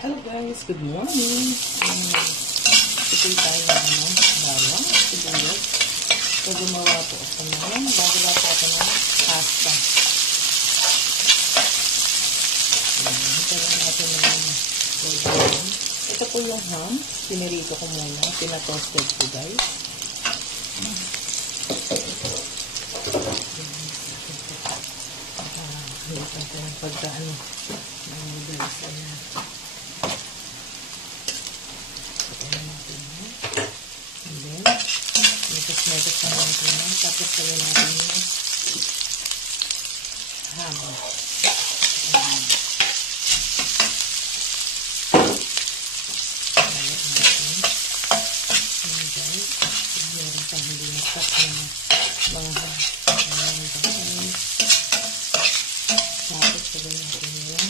Hello guys, good morning. Ito'y tayo ng bawang, sibuyas. So gumawa po ako gagawa po ako ng pasta. Hintayin natin ng golden. Ito po yung ham. Pinirito ko muna. Pinatoasted ko guys. Halitan ko ng pagkaano ng noodles. Ayan. And then, metas-metas na natin yan. Tapos gawin natin yung ham. Balik natin. Ayan guys. Meron pang hindi na-cut na mga ham. Ayan guys. Tapos gawin natin yung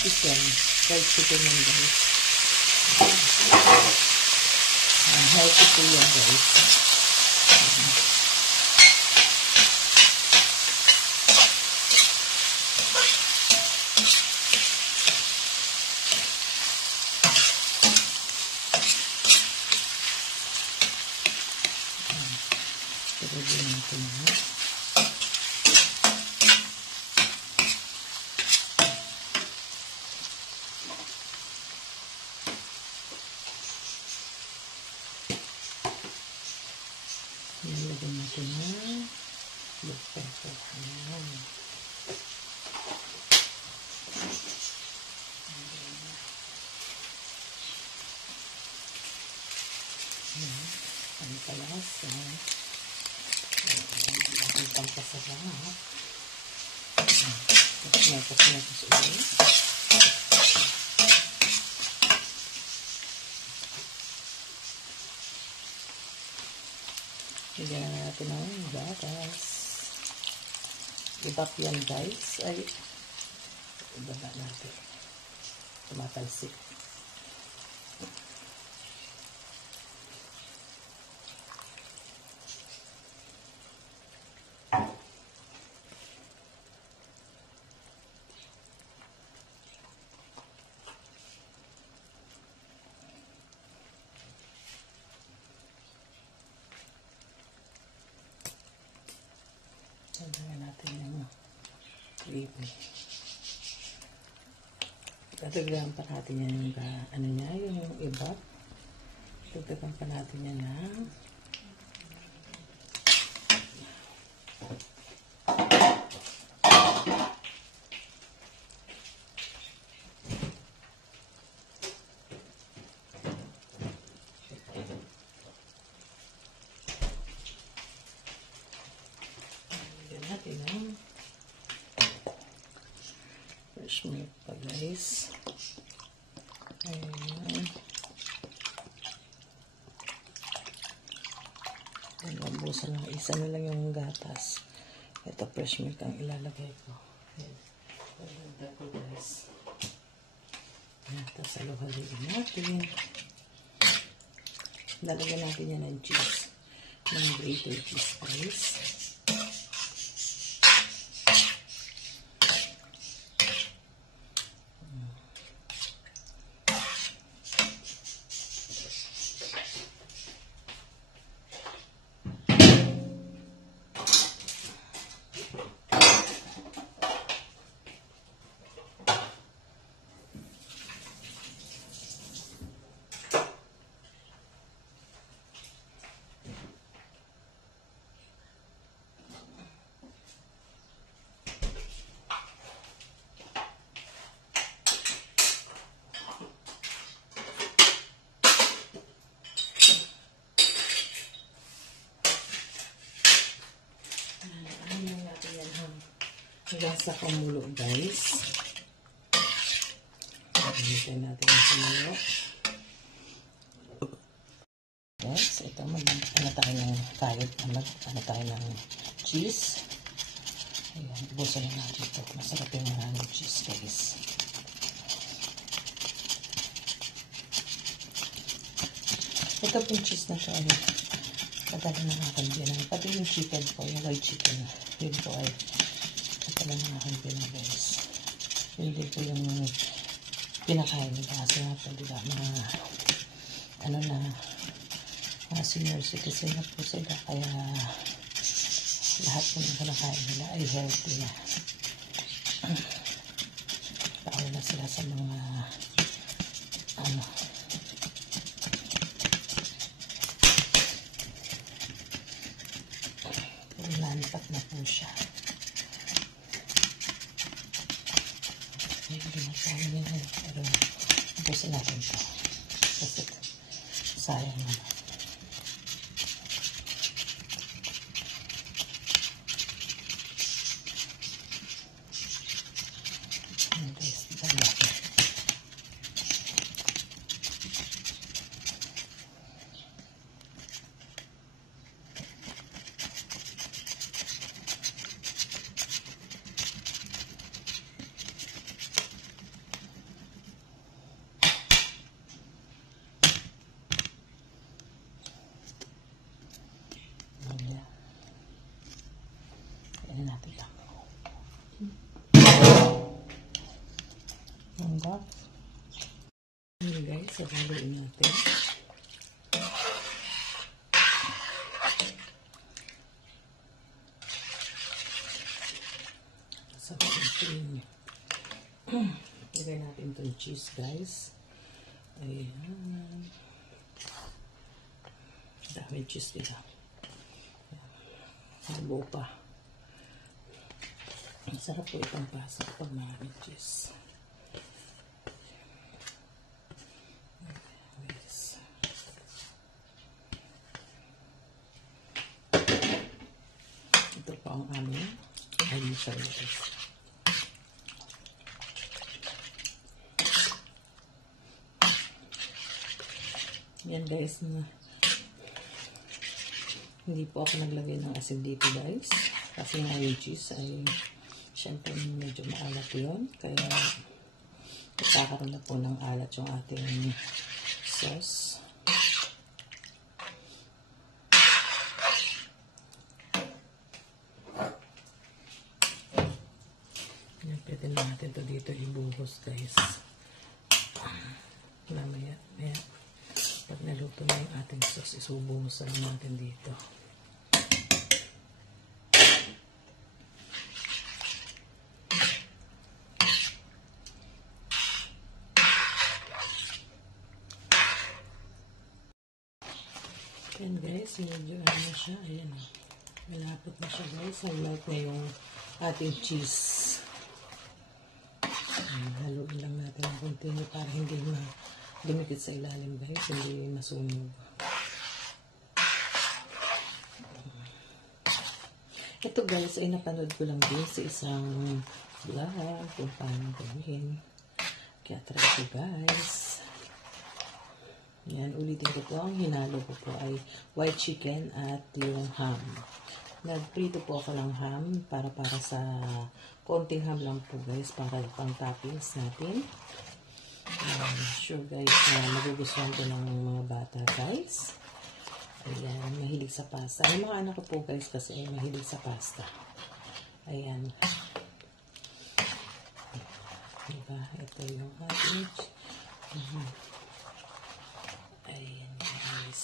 chicken. Fried chicken yan guys. Healthy po yan guys. Pagod natin ha. Nilagyan natin na black pepper. Ayan. Ayan. Ang palasa. Ang pampasarap. Tapos metas ulit. Bigyan na natin ng gatas. Ibap yan guys. Ay, ibaba natin. Tumatalsik. Lagyan natin yung gravy. Dadagdagan pa natin yan yung ano niya, yung ibap. Dadagdagan pa natin yan na fresh milk pa guys. Ayan. Nabusan lang. Isa na lang yung gatas. Ito fresh milk ang ilalagay ko. Ayan. Pagdagdag ko guys. Ayan. Tapos halo-haloin natin. Lalagyan natin yan ng cheese. Ng grated cheese guys. Hanggang sa kumulo guys. Hintayin natin yung kumulo. Guys, ito ano tayo ng kahit ano tayo ng cheese. Ayan, busan na natin ito. Masarap yung maraming cheese guys. Ito pong cheese na siya. Madali na natin din. Pati yung chicken po, yung white chicken. Yun po ay ito lang ang aking guys. Hindi ko yung pinakain nila. Kasi nga po, diba, mga ano na, mga senior citizen na po sila. Kaya lahat po ng pinakain nila ay healthy na. Paano na sila sa mga ano, nalipat na po siya. Hindi na tayo ngayon. Pero ubusin natin ito. Kasi sayang naman. Ayan guys, ito natin. Ayan natin lang. Hanggang. Ayan guys, so haluin natin. So, ilagay natin itong cheese guys. Ayan. Dami cheese dito. Nabuo pa. Ang sarap po itong pasta pag maraming cheese. Yes. Ito pa ang aming almusal guys. Yan guys, hindi po ako naglagay ng asin dito guys. Kasi nga yung cheese ay syempre medyo maalat yun. Kaya magkakaroon na po ng alat yung ating sauce. Yan, pwede na natin ito dito ibuhos guys. Mamaya, pag naluto na yung ating sauce, isubuhos lang natin dito. Ayan guys, medyo ano na siya. Ayan o. Malapot na siya guys. Highlight na yung ating cheese. Haluin lang natin ang konti para hindi dumikit sa ilalim guys. Hindi masunog. Ito guys ay napanood ko lang din sa isang vlog kung paano gawin. Kaya try ko guys. Yan, ulitin ko po. Ang hinalo ko po ay white chicken at yung ham. Nagprito po ako ng ham para sa konting ham lang po guys para pang toppings natin. Sure guys na magugustuhan ko ng mga bata guys. Ayan, mahilig sa pasta. Yung mga anak ko po guys kasi mahilig sa pasta. Ayan. Diba? Ito yung ating ayan guys.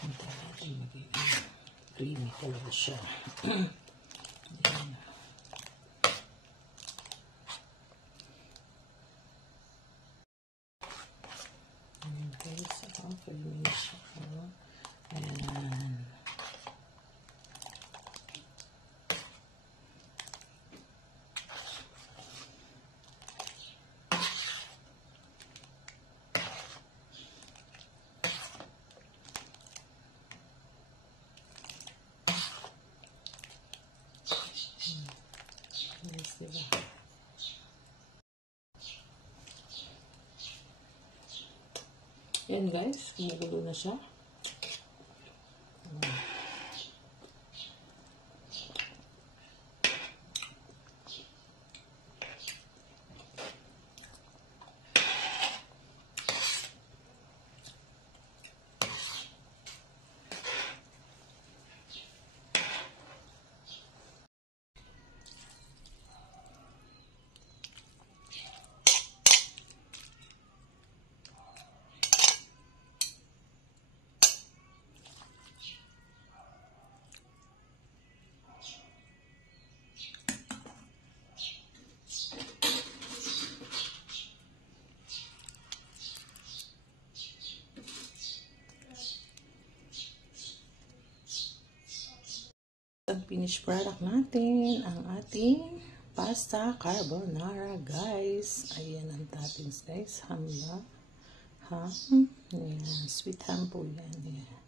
Hinta natin maging creamy talaga siya. Ayan. Ayan guys. Creamy siya. Ayan. Yes, diba? Yan guys, kumukulo na siya. finished product natin, ang ating pasta carbonara, guys. Ayan ang toppings, guys. Ham. Ayan. Sweet ham po yan. Ayan.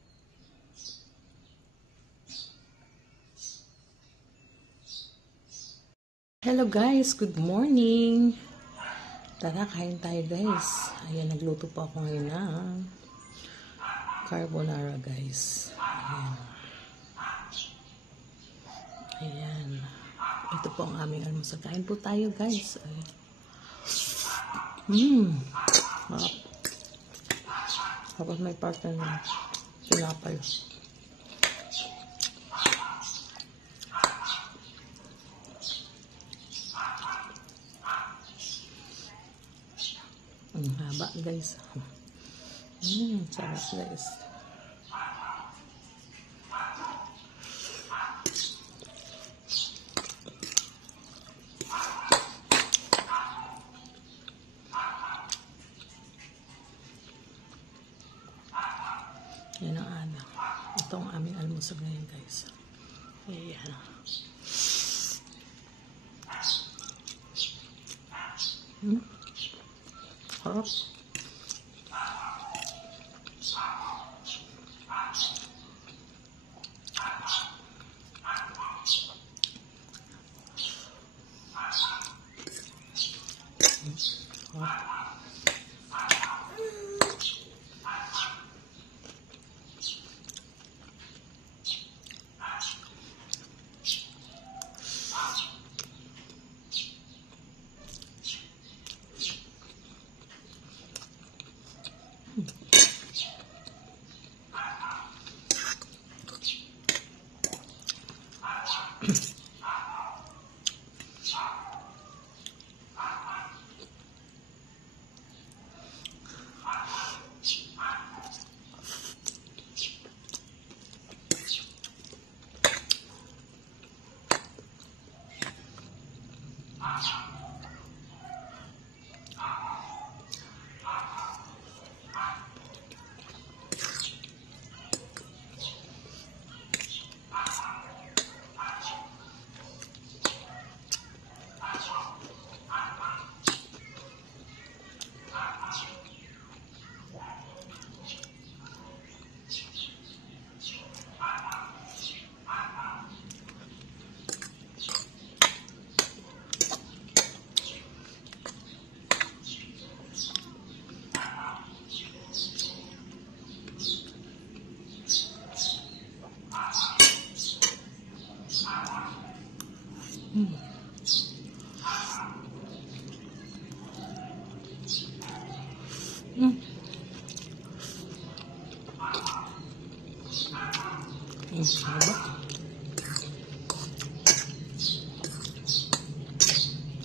Hello guys, good morning. Tara, kain tayo guys. Ayan, nagluto po ako ngayon ng carbonara, guys. Ayan. Ito po ang aming almusal. Kain po tayo guys. Harap. Tapos may partner na tinapay. Ang haba guys. Sarap guys. Yan ang ana. Ito ang aming almusal ngayon guys. Ayan. Harap.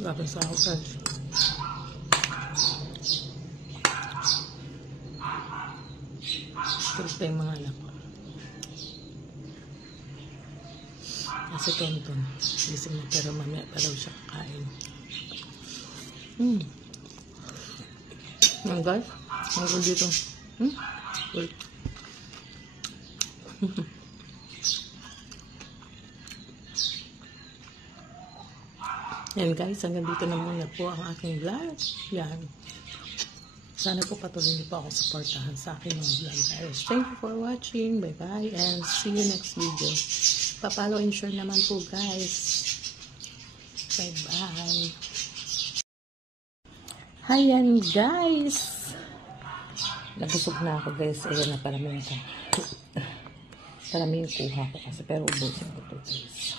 Grabe sa ako guys. Ito yung mga anak ko. Kasi Tonton, gising na pero mamaya pa daw siya kakain. Yan guys, ang dito. Wait. Yan guys, hanggang dito na muna po ang aking vlog. Yan. Sana po patuloy niyo po ako supportahan sa aking mga vlog guys. Thank you for watching. Bye bye and see you next video. Pa-follow and share naman po guys. Bye bye. Hi yan guys. Nabusog na ako guys. Ayan na parami ko. Parami yung kuha ko kasi pero ubusin ko to guys.